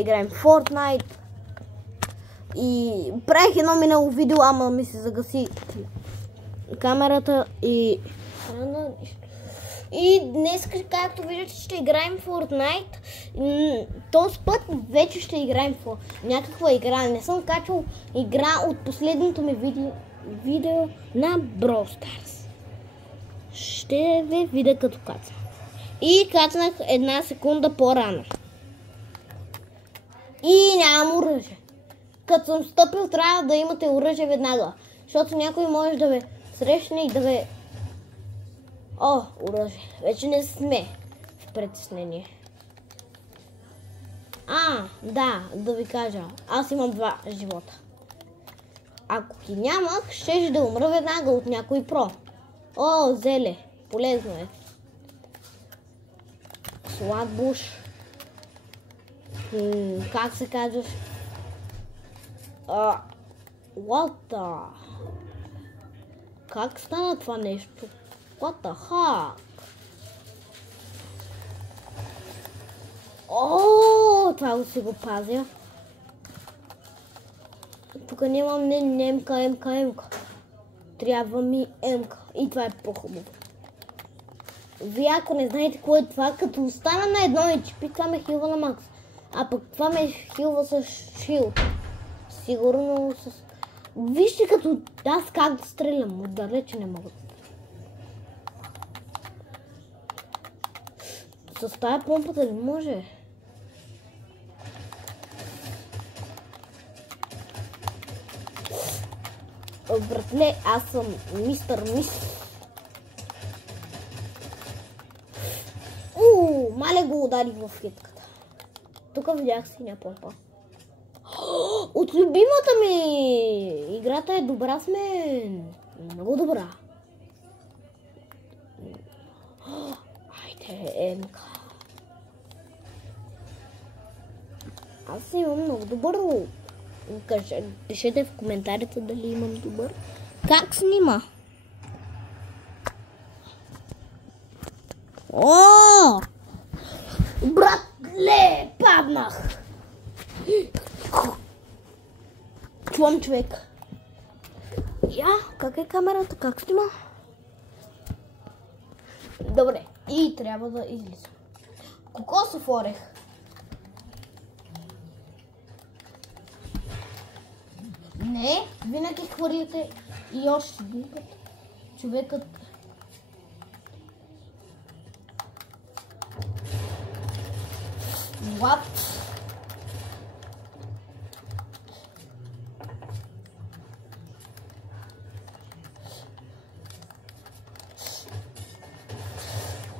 Играем в Fortnite. И правих едно минало видео, ама ми се загаси камерата и днес, както виждате, ще играем в Fortnite. Този път вече ще играем в някаква игра. Не съм качвал игра от последното ми видео на Brawl Stars. Ще ви видя като кацам. И кацнах една секунда по-рано. И нямам оръжие. Като съм стъпил, трябва да имате оръжие веднага. Защото някой може да ме срещне и да ме... О, оръжие. Вече не сме в притеснение. Да ви кажа. Аз имам 2 живота. Ако ги нямах, ще да умра веднага от някой про. О, зеле. Полезно е. Сладбуш. Как се казваш? What the... Как стана това нещо? What the fuck? О, това го си го пазя. Тук нямам МК. Трябва ми МК. И това е по-хубаво. Вие ако не знаете кое е това, като остана на едно HP, това ме хилва на макс. А пък това ме хилва с шилд. Сигурно с... Вижте като аз как да стрелям. Отдалече не мога. С тая помпата ли може? Братле, аз съм мистер Мис. Мале го ударих в клетката. Тук видях синя помпа. От любимата ми! Играта е добра с мен. Много добра. Айде, МК. Аз имам много добър. Пишете в коментарите дали имам добър. Как снима? О! Братле, паднах! Чувам човек. Как е камерата? Как снима? Добре, и трябва да излизам. Кокосов орех. Не, винаги хвърляте и още един път. Човекът... What?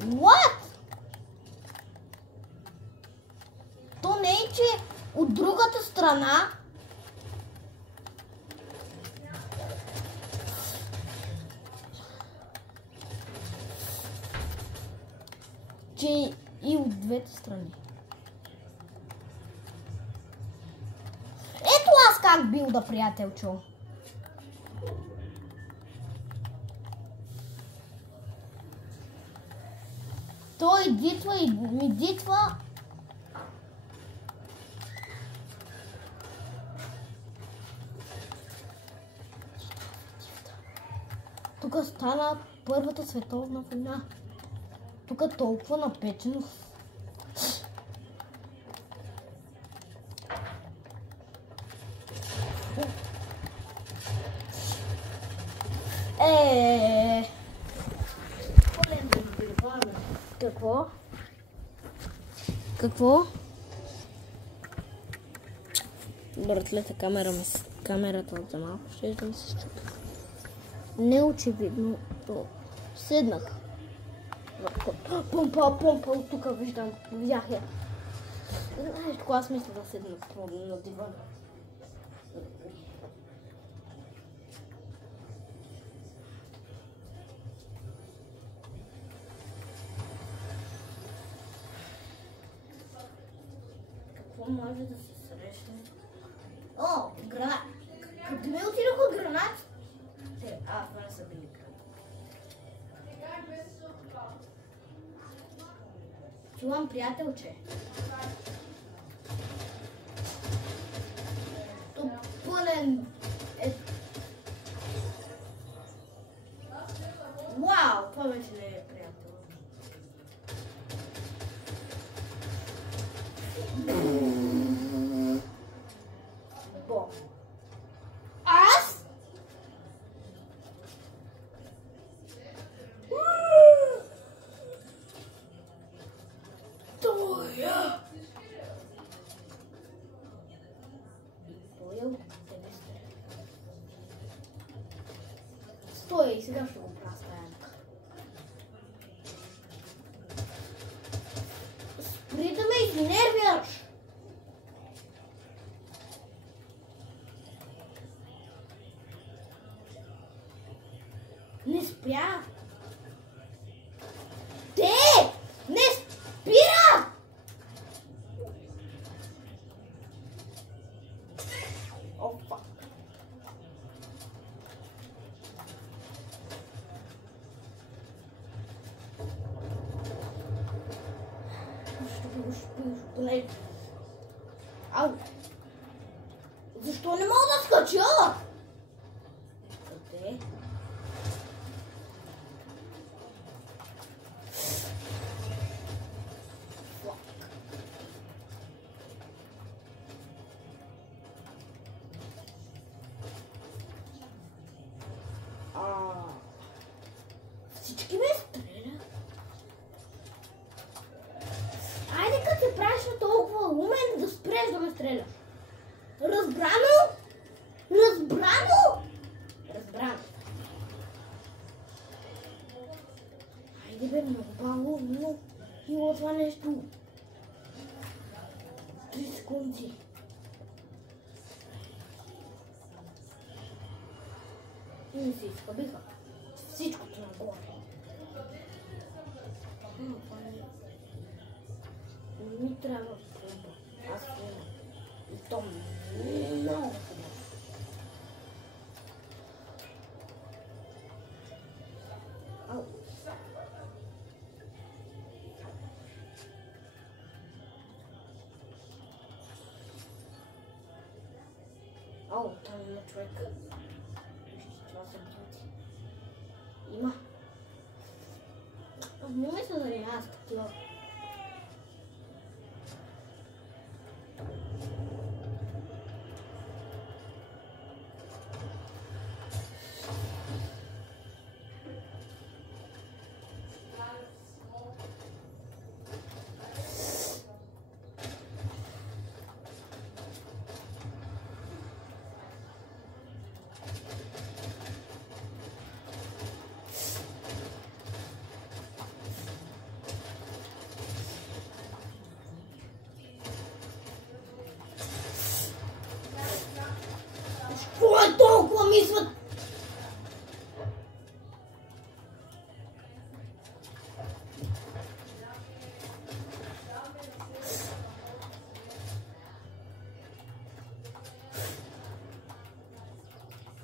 What? То не е, че от другата страна че и от двете страни. Ето аз как билда, приятелчо. Той дитва и ми дитва. Тук стана Първата световна война. Тук толкова напеченост. Какво? Братлета, камерата от за малко ще да ми се счупи. Не очевидно. Седнах. Помпа, от тук виждам. Видях я. Знаеш, кога аз мисля да седна на дивана. Какво може да се срещне? О, гранат! Къде ми отидоха гранат? Това не са били гранат. Чувам, приятелче. Бо. Аз? Тоя. Стой, и сега ще го правя с тая емка. Спри да ме изнервяш! Не спря! Те! Не спира! О, фак. Ау! Защо не мога да скача? Къде? Всички ме стрелят. Айде като се правиш на толкова умен да спреш да ме стреляш. Разбрано? Разбрано? Разбрано. Айде бе, много бавно. Било това нещо. 3 секунди. И ми се изхъбиха. Всичкото нагоре. Не ми трябва пломба. Аз имам. И то много хубаво. Ау. Ау, там има човек. Това са бути. Има. Не ме се занимава с такива. Кой толкова мислят?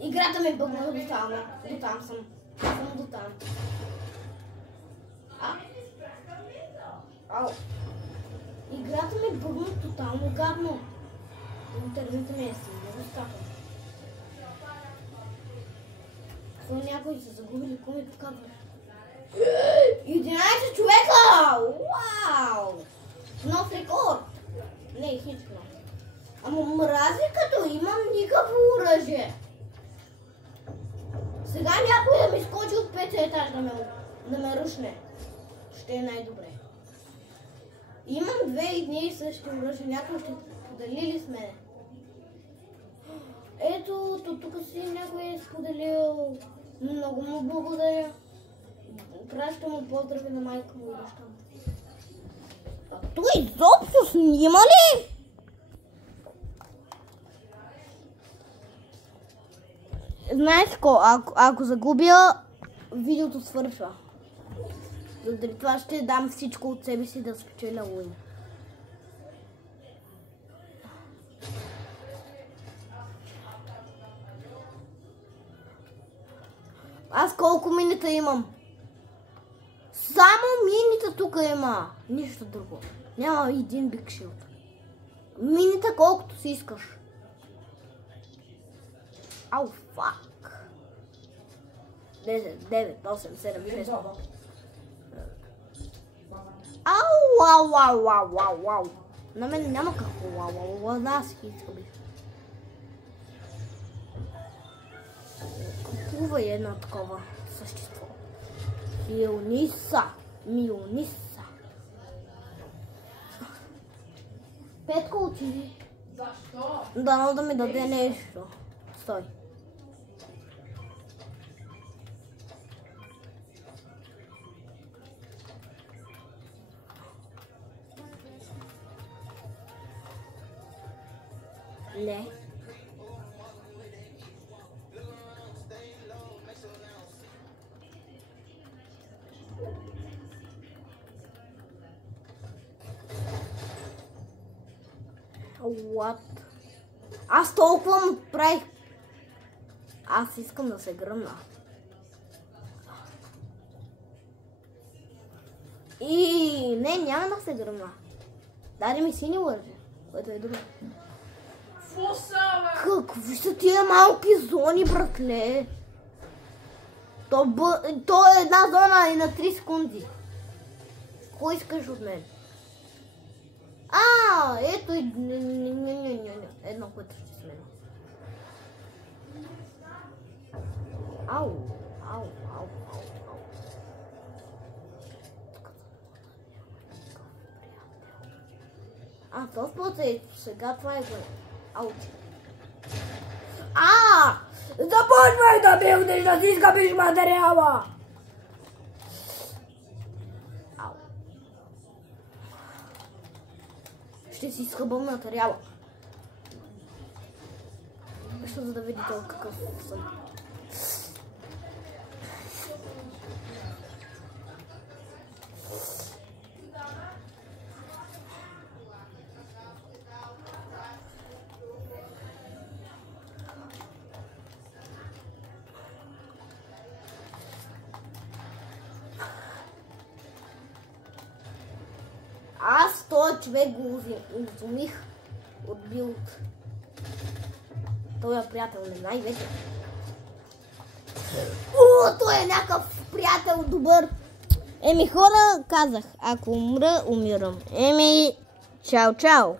Играта ми бъгна до там. До там съм. Съм до там. Ау. Играта ми бъгна тотално гадно. Интернетът ми е много скапан. Някои са загубили, кой ми показва? 11 човека! Вау! Нов рекорд! Не, хичко. Ама мрази като имам никакво оръжие. Сега някой да ми скочи от 5 етаж да ме рушне. Ще е най-добре. Имам 2 едни и същи оръжия. Някой ще подели ли с мене? Ето, тук си някой е споделил. Много му благодаря. Пращам му поздрави на майка му и баща му. А той изобщо снима ли? Знаеш какво? Ако загубя, видеото свършва. Заради това ще дам всичко от себе си да спечеля уин. Аз колко минита имам? Само минита тук има. Нищо друго. Няма един биг шилд. Минита колкото си искаш. Ау, фак. 10, 9, 8, 7, 6. Ау, ау, ау, ау, ау, ау. На мен няма какво лала, аз изгубих. Купува едно такова същество. Миониса. Петко, отиди. Защо? Дано да ми даде нещо. Стой. Не. What? Аз толкова му правих. Аз искам да се гръмна. И не, няма да се гръмна. Даде ми сини лъжи, което е добре. Какви са тия малки зони, братле? То е една зона и на 3 секунди. Кой искаш от мен? Ето и... Едно, което ще смена. Ау. Този път е сега, това е горе. Аучи. Започвай да билдиш, да си изгъбиш материала! Ау. Ще си изхъбам материала. Защо, за да видите какъв съм. Аз този човек го изумих от билд. Той е приятел не най-вече. Той е някакъв приятел добър. Хора, казах, ако умра, умирам. Чао.